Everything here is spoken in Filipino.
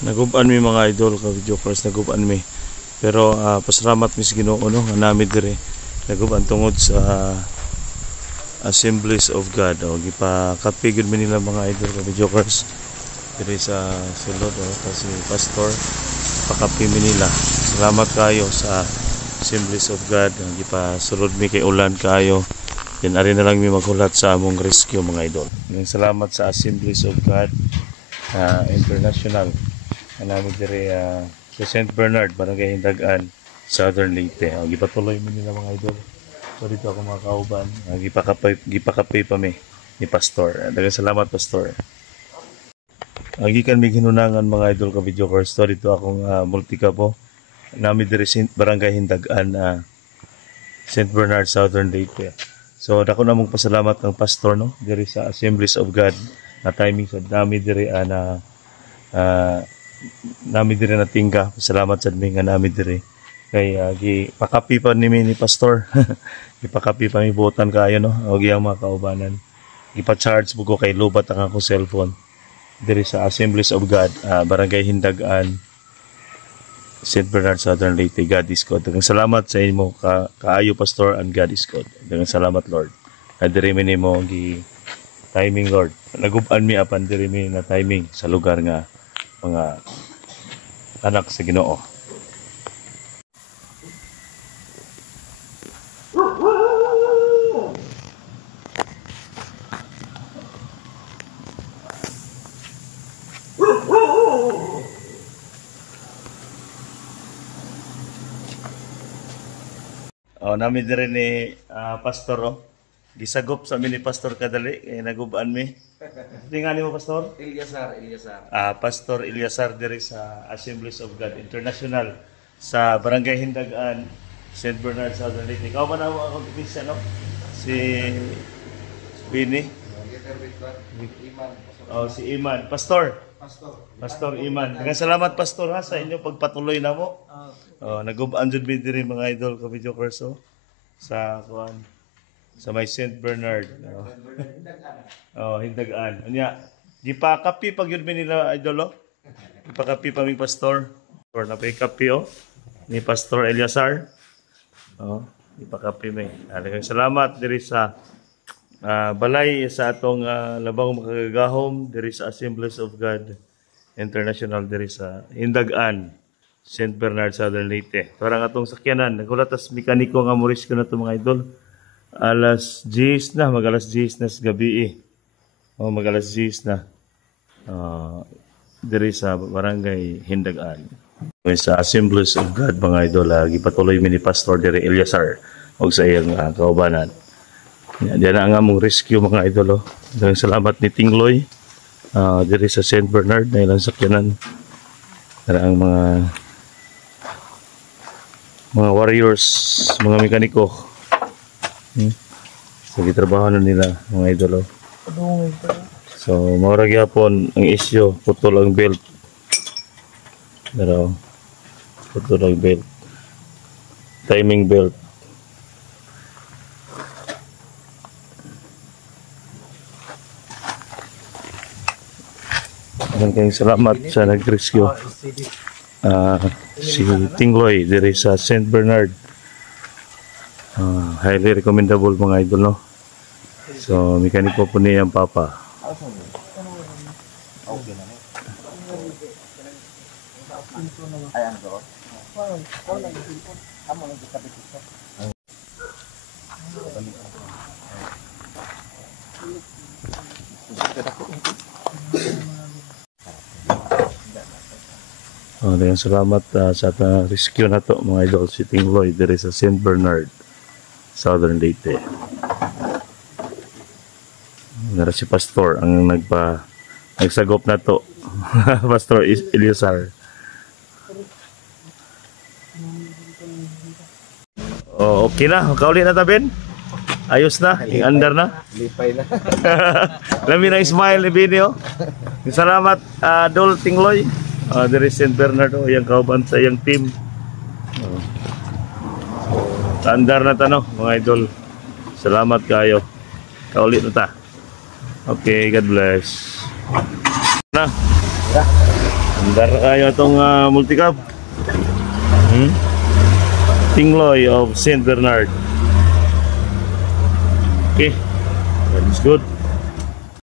Naguban mi mga idol ka video course, naguban mi. Pero pasalamat mi sa Ginoo no nga nami dire naguban tungod sa Assemblies of God. O gipakapigod mi nila mga idol ka video course dire sa sulod kasi pastor pakapi mi nila. Salamat kayo sa Assemblies of God. Gipasulod mi kay ulan kayo. Yan ari na lang mi maghulat sa among rescue mga idol. Salamat sa Assemblies of God International. Namin dire sa St. Bernard, Barangay Hindagan, Southern Leyte. Gipatuloy mo nila mga idol. So dito ako mga kauban. Gipakapay pa mi ni Pastor. Daghang salamat Pastor. Gikan mi hinunangan mga idol ka video course. So dito akong multika po. Namin dire Barangay Hindagan, St. Bernard, Southern Leyte. So dako na mong pasalamat ng Pastor no dire sa Assemblies of God na timing sa nami dire nami dire na tingga. Salamat sa mi nga nami dire kay gipakapi pa ni Pastor. Gipakapi pa mi buotan kayo no og iyang mga kaubanan. Gipa-charge bugo kay lobat ang akong cellphone dire sa Assemblies of God, Barangay Hindagan, St. Bernard, Southern Leyte. God is good. Daghang salamat sa imo kaayo Pastor, and God is good. Daghang salamat Lord. Adire mi nimo gi timing Lord. Naguban mi apan dire mi na timing sa lugar nga mga anak sa Ginoo. Nami dire ni Pastor gisagop sa mi ni Pastor kadali kay naguban mi. Tingali mo Pastor? Eliasar. Pastor Eliasar dire sa Assemblies of God International sa Barangay Hindagan, St. Bernard, Southern Leyte. Ikaw ba na ako Christian no? Si Bini? Si Iman. Pastor Iman. Daghang salamat Pastor ha sa inyo pagpatuloy na mo. Naguban jud mi diri mga idol ka video course sa kuan sa may St. Bernard. Hindagan. Unya, gipakapi pag yun nila idol gipakapi pa mi Pastor. Or napikapi ni Pastor Eliasar. Gipakapi mi. Daghang salamat diri sa balay sa atong labang makagagahom diri sa Assemblies of God International diri sa Hindagan, St. Bernard, Southern Leyte. Parang atong sakyanan, nagulatas mekaniko nga moris ko na ito mga idol. Alas 10 na, mag-alas 10 na sa gabi mag-alas 10 na. Diri sa Barangay Hindagan. Sa Assemblies of God mga idol, gipatuloy mi ni Pastor diri Eliasar og sa iyang kaubanan. Diyan na ang among rescue mga idol. Daghang salamat ni Tingloy diri sa St. Bernard na ilang sakyanan. Para ang mga warriors, mga mekaniko. So gitrabaho na nila mga idol. So maura gyapon ang isyu, putol ang belt. Pero putol ang belt. Timing belt. Maraming salamat sa nag-rescue. Si Tingloy diri sa St. Bernard. Highly recommendable mga idol no. So mekaniko po niya ang papa. Daghang salamat sa rescue na to mga idol, si Tingloy diri sa St. Bernard, Southern Leyte. Nara si Pastor ang nagsagop na to. Pastor Eliasar. Okay na, kauli na tabin. Ayos na, andar na. Lipay na. Lami na smile ni Bini Salamat Dol Tingloy. Dari St. Bernard yung kauban sa yung team. Andar na tano mga idol. Salamat kayo. Kauli na ta. Okay, God bless. Na. Andar kayo itong multicab. Tingloy of Saint Bernard. Okay, that is good.